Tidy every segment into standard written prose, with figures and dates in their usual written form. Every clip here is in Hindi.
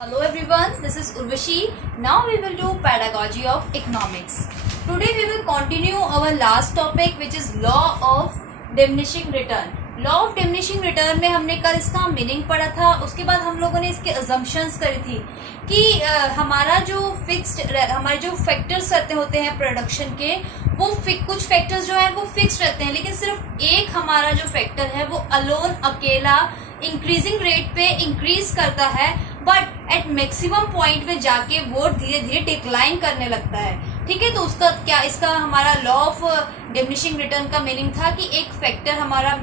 Hello everyone, this is Urvashi. Now we will do pedagogy of economics. Today we will continue our last topic which is law of diminishing return. Law of diminishing return में हमने कल इसका मीनिंग पढ़ा था. उसके बाद हम लोगों ने इसके अजम्पशंस करी थी कि हमारा जो फिक्स्ड हमारे जो फैक्टर्स रहते होते हैं प्रोडक्शन के वो कुछ फैक्टर्स जो है वो फिक्स्ड रहते हैं, लेकिन सिर्फ एक हमारा जो फैक्टर है वो अलोन अकेला इंक्रीजिंग रेट पे इंक्रीज करता है, बट एट मैक्सिमम पॉइंट में जाके वो धीरे धीरे डिक्लाइन करने लगता है. ठीक है, तो उसका क्या इसका हमारा लॉ ऑफ डिमिनिशिंग रिटर्न का मीनिंग था कि एक फैक्टर हमारा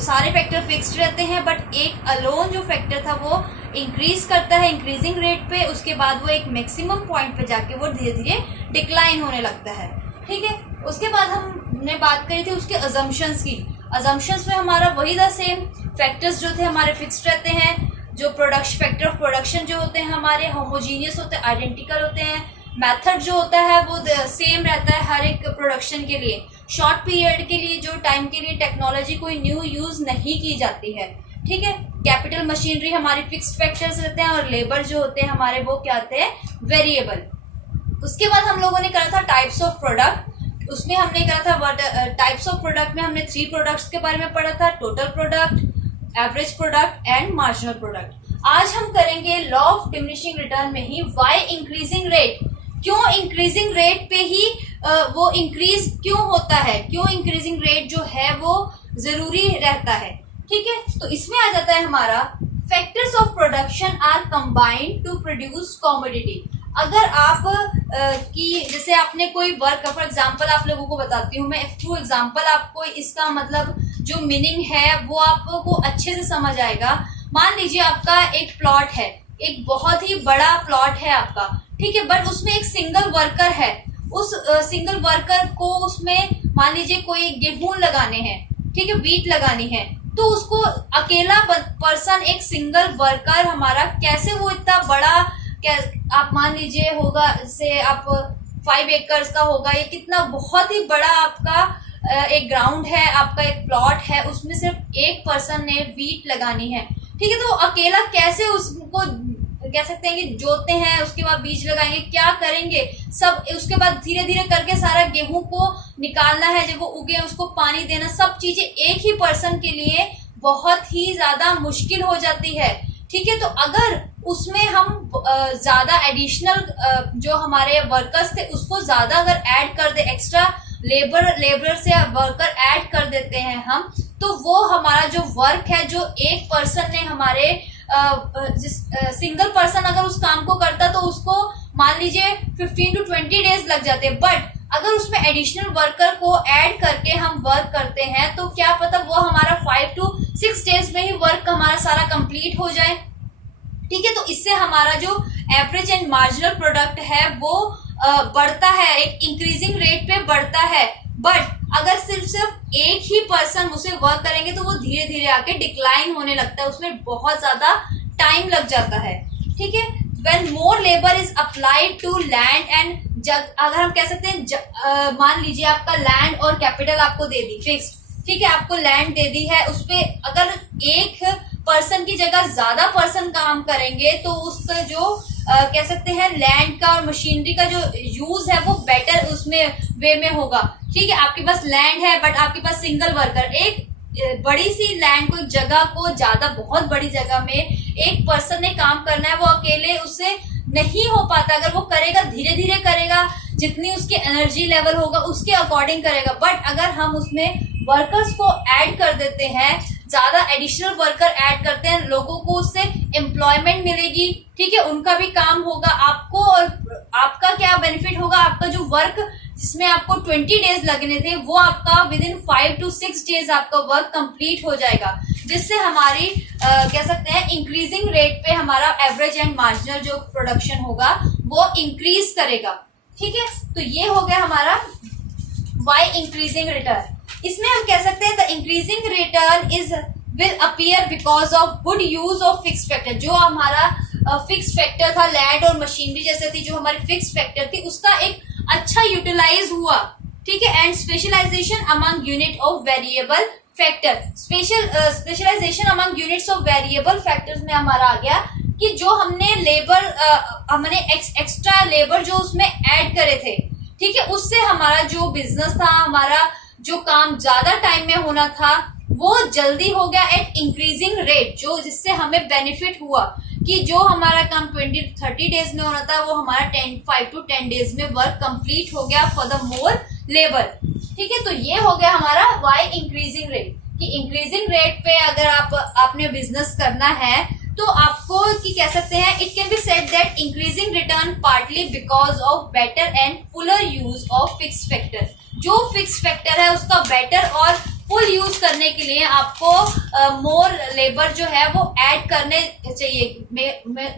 सारे फैक्टर फिक्स्ड रहते हैं बट एक अलोन जो फैक्टर था वो इंक्रीज करता है इंक्रीजिंग रेट पे, उसके बाद वो एक मैक्सिमम पॉइंट पे जाके वो धीरे धीरे डिक्लाइन होने लगता है. ठीक है, उसके बाद हमने बात करी थी उसके अजम्पशंस की. अजम्पशंस में हमारा वही था, सेम फैक्टर्स जो थे हमारे फिक्स्ड रहते हैं, जो प्रोडक्शन फैक्टर ऑफ प्रोडक्शन जो होते हैं हमारे होमोजीनियस होते हैं, आइडेंटिकल होते हैं. मेथड जो होता है वो सेम रहता है हर एक प्रोडक्शन के लिए. शॉर्ट पीरियड के लिए जो टाइम के लिए टेक्नोलॉजी कोई न्यू यूज नहीं की जाती है. ठीक है, कैपिटल मशीनरी हमारी फिक्स्ड फैक्टर्स रहते हैं और लेबर जो होते हैं हमारे वो क्या होते हैं, वेरिएबल. उसके बाद हम लोगों ने करा था टाइप्स ऑफ प्रोडक्ट. उसमें हमने करा था टाइप्स ऑफ प्रोडक्ट में हमने 3 प्रोडक्ट्स के बारे में पढ़ा था, total product, average product and marginal product. आज हम करेंगे लॉ ऑफ डिमिनिशिंग रिटर्न में ही व्हाई इंक्रीजिंग रेट, क्यों इंक्रीजिंग रेट पे ही वो इंक्रीज क्यों होता है, क्यों इंक्रीजिंग रेट जो है वो जरूरी रहता है. ठीक है, तो इसमें आ जाता है हमारा factors of production are combined to produce commodity. अगर आप कि जैसे आपने कोई वर्क, फॉर एग्जांपल आप लोगों को बताती हूँ मैं थ्रू एग्जांपल, आपको इसका मतलब जो मीनिंग है वो आपको अच्छे से समझ आएगा. मान लीजिए आपका एक प्लॉट है, एक बहुत ही बड़ा प्लॉट है आपका. ठीक है, बट उसमें एक सिंगल वर्कर है. उस सिंगल वर्कर को उसमें मान लीजिए कोई गेहूं लगाने हैं, ठीक है, वीट लगानी है, तो उसको अकेला पर्सन, एक सिंगल वर्कर हमारा कैसे वो इतना बड़ा, आप मान लीजिए होगा जैसे आप 5 एकर्स का होगा, ये कितना बहुत ही बड़ा आपका एक ग्राउंड है, आपका एक प्लॉट है, उसमें सिर्फ एक पर्सन ने वीट लगानी है. ठीक है, तो अकेला कैसे उसको कह सकते हैं कि जोतते हैं, उसके बाद बीज लगाएंगे, क्या करेंगे सब, उसके बाद धीरे धीरे करके सारा गेहूं को निकालना है, जब वो उगे उसको पानी देना, सब चीजें एक ही पर्सन के लिए बहुत ही ज्यादा मुश्किल हो जाती है. ठीक है, तो अगर उसमें हम ज्यादा एडिशनल जो हमारे वर्कर्स थे उसको ज्यादा अगर ऐड कर दे, एक्स्ट्रा लेबर से वर्कर ऐड कर देते हैं हम, तो वो हमारा जो वर्क है जो एक पर्सन ने हमारे सिंगल पर्सन अगर उस काम को करता तो उसको मान लीजिए 15 to 20 डेज लग जाते, बट अगर उसमें एडिशनल वर्कर को ऐड करके हम वर्क करते हैं तो क्या पता वो हमारा 5 to 6 डेज में ही वर्क हमारा सारा कंप्लीट हो जाए. ठीक है, तो इससे हमारा जो एवरेज एंड मार्जिनल प्रोडक्ट है वो बढ़ता है, एक इंक्रीजिंग रेट पे बढ़ता है. बट अगर सिर्फ एक ही पर्सन उसे वर्क करेंगे तो वो धीरे धीरे आके डिक्लाइन होने लगता है, उसमें बहुत ज्यादा टाइम लग जाता है. ठीक है, when more labour is applied to land and अगर हम कह सकते हैं मान लीजिए आपका लैंड और कैपिटल आपको दे दी फिक्स. ठीक है, आपको लैंड दे दी है, उसपे अगर एक पर्सन की जगह ज्यादा पर्सन काम करेंगे तो उसका जो कह सकते हैं लैंड का और मशीनरी का जो यूज है वो बेटर उसमें वे में होगा. ठीक है, आपके पास लैंड है बट आपके पास सिंगल वर्कर, एक बड़ी सी लैंड को, एक जगह को ज्यादा बहुत बड़ी जगह में एक पर्सन ने काम करना है, वो अकेले उससे नहीं हो पाता. अगर वो करेगा धीरे धीरे करेगा, जितनी उसकी एनर्जी लेवल होगा उसके अकॉर्डिंग करेगा. बट अगर हम उसमें वर्कर्स को ऐड कर देते हैं, ज्यादा एडिशनल वर्कर ऐड करते हैं, लोगों को उससे एम्प्लॉयमेंट मिलेगी. ठीक है, उनका भी काम होगा आपको, और आपका क्या बेनिफिट होगा, आपका जो वर्क जिसमें आपको 20 डेज लगने थे वो आपका विद इन 5 to 6 डेज आपका वर्क कंप्लीट हो जाएगा, जिससे हमारी कह सकते हैं इंक्रीजिंग रेट पे हमारा एवरेज एंड मार्जिनल जो प्रोडक्शन होगा वो इंक्रीज करेगा. ठीक है, तो ये हो गया हमारा व्हाई इंक्रीजिंग रिटर्न. इसमें हम कह सकते हैं the increasing return is will appear because of good use of fix factor. जो हमारा फिक्स फैक्टर था, लैंड और मशीनरी जैसे थी, जो हमारी फिक्स फैक्टर थी, उसका एक अच्छा यूटिलाइज हुआ. ठीक है, and specialisation among unit of variable factor. Specialisation among units of variable factors में हमारा आ गया कि जो हमने हमने एक्स्ट्रा लेबर जो उसमें ऐड करे थे, ठीक है, उससे हमारा जो बिजनेस था, हमारा जो काम ज्यादा टाइम में होना था वो जल्दी हो गया एट इंक्रीजिंग रेट, जो जिससे हमें बेनिफिट हुआ कि जो हमारा काम 20-30 डेज में होना था वो हमारा 5 to 10 डेज में वर्क कंप्लीट हो गया फॉर द मोर लेबर। ठीक है, तो ये हो गया हमारा वाई इंक्रीजिंग रेट, कि इंक्रीजिंग रेट पे अगर आपने बिजनेस करना है तो आपको कि कह सकते हैं it can be said that increasing return partly because of better and Fuller use of fix factor. जो फिक्स फैक्टर है उसका बेटर और फुल यूज करने के लिए आपको मोर लेबर जो है वो ऐड करने चाहिए।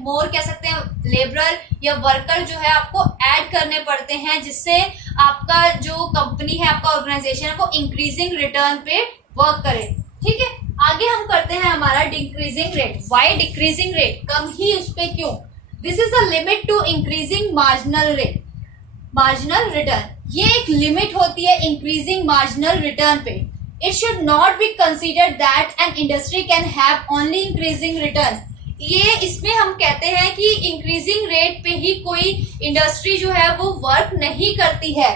मोर कह सकते हैं लेबर या वर्कर जो है आपको ऐड करने पड़ते हैं, जिससे आपका जो कंपनी है, आपका ऑर्गेनाइजेशन है वो इंक्रीजिंग रिटर्न पे वर्क करे। ठीक है, आगे हम करते हैं हमारा decreasing rate. Why decreasing rate, कम ही उस पे क्यों? This is the limit to increasing marginal rate, marginal return. ये एक लिमिट होती है इंक्रीजिंग मार्जिनल रिटर्न पे। It should not be considered that an industry can have only increasing return. ये इसमें हम कहते हैं कि इंक्रीजिंग रेट पे ही कोई इंडस्ट्री जो है वो वर्क नहीं करती है।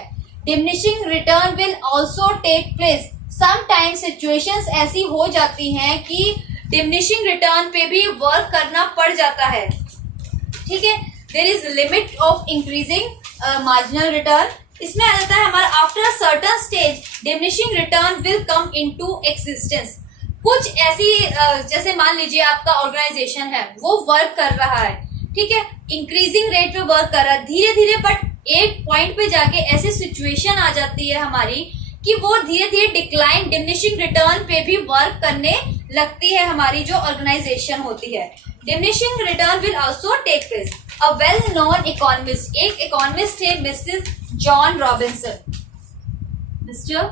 Diminishing return will also take place. Sometimes situations ऐसी हो जाती हैं कि डिमिनिशिंग रिटर्न पे भी वर्क करना पड़ जाता है। ठीक है, there is limit of increasing marginal return. इसमें आ जाता है हमारा after a certain stage diminishing return will come into existence. कुछ ऐसी जैसे मान लीजिए आपका ऑर्गेनाइजेशन है वो वर्क कर रहा है, ठीक है, इंक्रीजिंग रेट पे वर्क कर रहा है धीरे धीरे, बट एक पॉइंट पे जाके ऐसी सिचुएशन आ जाती है हमारी कि वो धीरे धीरे डिक्लाइन डिमिनिशिंग रिटर्न पे भी वर्क करने लगती है हमारी जो ऑर्गेनाइजेशन होती है। Diminishing return will also take place. A well known economist, एक इकोनॉमिस्ट थे mister John Robinson, mister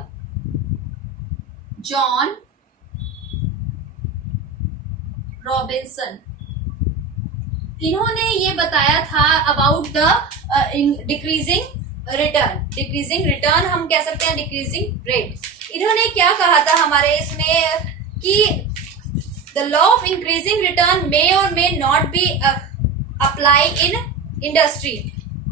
John Robinson. इन्होंने ये बताया था about the decreasing return. Decreasing return हम कह सकते हैं डिक्रीजिंग रेट। इन्होंने क्या कहा था हमारे इसमें कि the law of increasing return may or may not be apply in industry.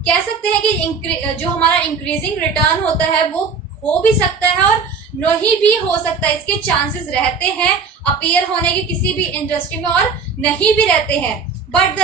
कह सकते हैं कि जो हमारा इंक्रीजिंग रिटर्न होता है वो हो भी सकता है और नहीं भी हो सकता है, इसके चांसेस रहते हैं अपीयर होने के किसी भी इंडस्ट्री में और नहीं भी रहते हैं। But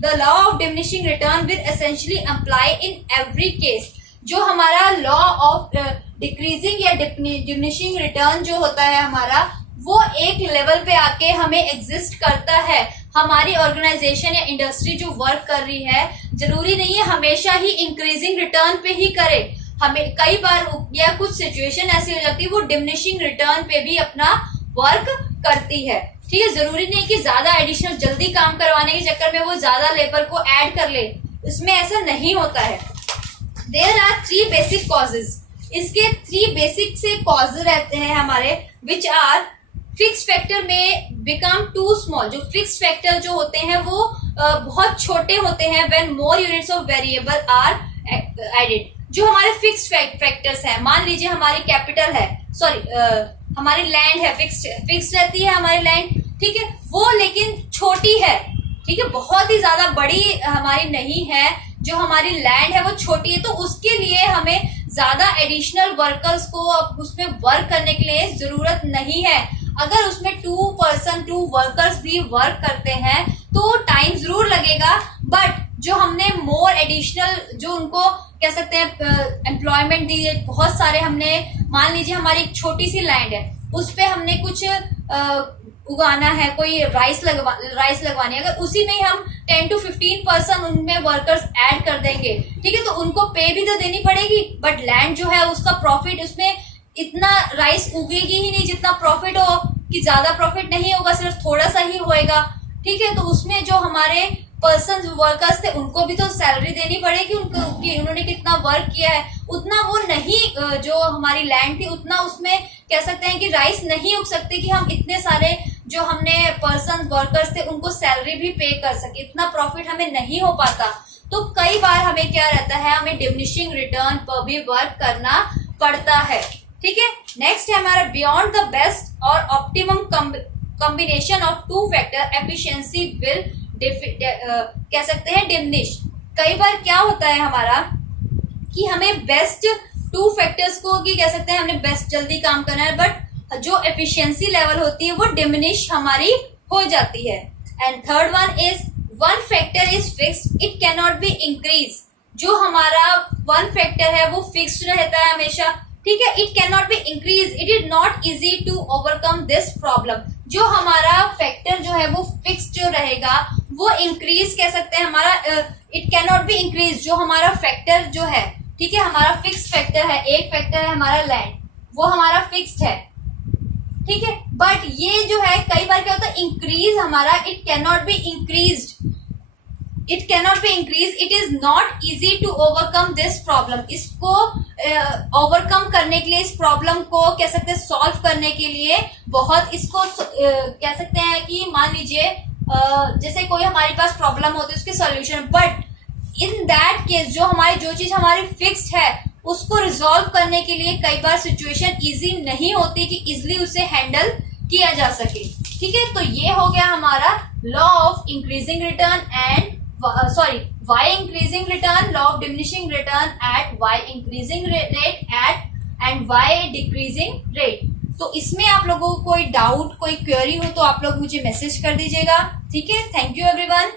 the law of diminishing return will essentially apply in every case. जो हमारा लॉ ऑफ डिक्रीजिंग या डिमिनिशिंग रिटर्न जो होता है हमारा, वो एक लेवल पे आके हमें एग्जिस्ट करता है। हमारी ऑर्गेनाइजेशन या इंडस्ट्री जो वर्क कर रही है जरूरी नहीं है हमेशा ही इंक्रीजिंग रिटर्न पे ही करे। हमें कई बार या कुछ सिचुएशन ऐसी हो जाती है वो डिमिनिशिंग रिटर्न पे भी अपना वर्क करती है। ठीक है, जरूरी नहीं कि ज्यादा एडिशनल जल्दी काम करवाने के चक्कर में वो ज्यादा लेबर को ऐड कर ले, इसमें ऐसा नहीं होता है। There are 3 basic causes. इसके 3 बेसिक से कॉज रहते हैं हमारे, विच आर फिक्स फैक्टर में बिकम टू स्मॉल। जो फिक्स फैक्टर जो होते हैं वो बहुत छोटे होते हैं when more units of variable are added. जो हमारे फिक्स फैक्टर्स हैं, मान लीजिए हमारी कैपिटल है, हमारी लैंड है, फिक्स रहती है हमारी लैंड, ठीक है, वो लेकिन छोटी है, ठीक है, बहुत ही ज्यादा बड़ी हमारी नहीं है। जो हमारी लैंड है वो छोटी है, तो उसके लिए हमें ज्यादा एडिशनल वर्कर्स को उसमें वर्क करने के लिए जरूरत नहीं है। अगर उसमें 2 वर्कर्स भी वर्क करते हैं तो टाइम जरूर लगेगा, बट जो हमने मोर एडिशनल जो उनको कह सकते हैं एम्प्लॉयमेंट दी है, बहुत सारे हमने, मान लीजिए हमारी एक छोटी सी लैंड है उस पे हमने कुछ उगाना है, कोई राइस लगवानी है, अगर उसी में हम 10 to 15% उनमें वर्कर्स ऐड कर देंगे, ठीक है, तो उनको पे भी तो देनी पड़ेगी, बट लैंड जो है उसका प्रॉफिट, उसमें इतना राइस उगेगी ही नहीं जितना प्रॉफिट हो, कि ज्यादा प्रॉफिट नहीं होगा, सिर्फ थोड़ा सा ही होएगा। ठीक है, तो उसमें जो हमारे पर्सन वर्कर्स थे उनको भी तो सैलरी देनी पड़ेगी, उनको कि उन्होंने कितना वर्क किया है, उतना वो नहीं, जो हमारी लैंड थी उतना उसमें कह सकते हैं कि राइस नहीं उग सकते कि हम इतने सारे जो हमने पर्सन वर्कर्स थे उनको सैलरी भी पे कर सके, इतना प्रॉफिट हमें नहीं हो पाता। तो कई बार हमें क्या रहता है, हमें डिमिनिशिंग रिटर्न पर भी वर्क करना पड़ता है। ठीक है। नेक्स्ट है हमारा बियॉन्ड द बेस्ट और optimum combination of two factor efficiency will कह सकते हैं डिमिनिश। कई बार क्या होता है हमारा कि हमें बेस्ट टू फैक्टर्स को की कह सकते हैं हमने बेस्ट जल्दी काम करना है, बट जो एफिशिएंसी लेवल होती है वो डिमिनिश हमारी हो जाती है। And third one is one factor is fixed it can not be increase. जो हमारा वन फैक्टर है वो फिक्स्ड रहता है हमेशा, ठीक है। It can not be increase, it is not easy to overcome this problem. जो हमारा फैक्टर जो है वो फिक्स्ड जो रहेगा वो इंक्रीज कह सकते हैं हमारा it can not be increase. जो हमारा फैक्टर जो है, ठीक है, हमारा फिक्स फैक्टर है, एक फैक्टर है हमारा लैंड, वो हमारा फिक्स्ड है, ठीक है। बट ये जो है कई बार क्या होता है इंक्रीज हमारा it can not be increased, it can not be increase, it is not easy to overcome this problem. इसको ओवरकम करने के लिए, इस प्रॉब्लम को कह सकते हैं सॉल्व करने के लिए बहुत इसको कह सकते हैं कि मान लीजिए जैसे कोई हमारे पास प्रॉब्लम होती है उसके solution, but in that case जो चीज हमारी फिक्स्ड है उसको रिजॉल्व करने के लिए कई बार सिचुएशन इजी नहीं होती कि इजिली उसे हैंडल किया जा सके, ठीक है। तो ये हो गया हमारा law of increasing return and y increasing return, law of diminishing return at y increasing rate at and y decreasing rate। तो इसमें आप लोगों को कोई डाउट कोई क्वेरी हो तो आप लोग मुझे मैसेज कर दीजिएगा, ठीक है। Thank you everyone.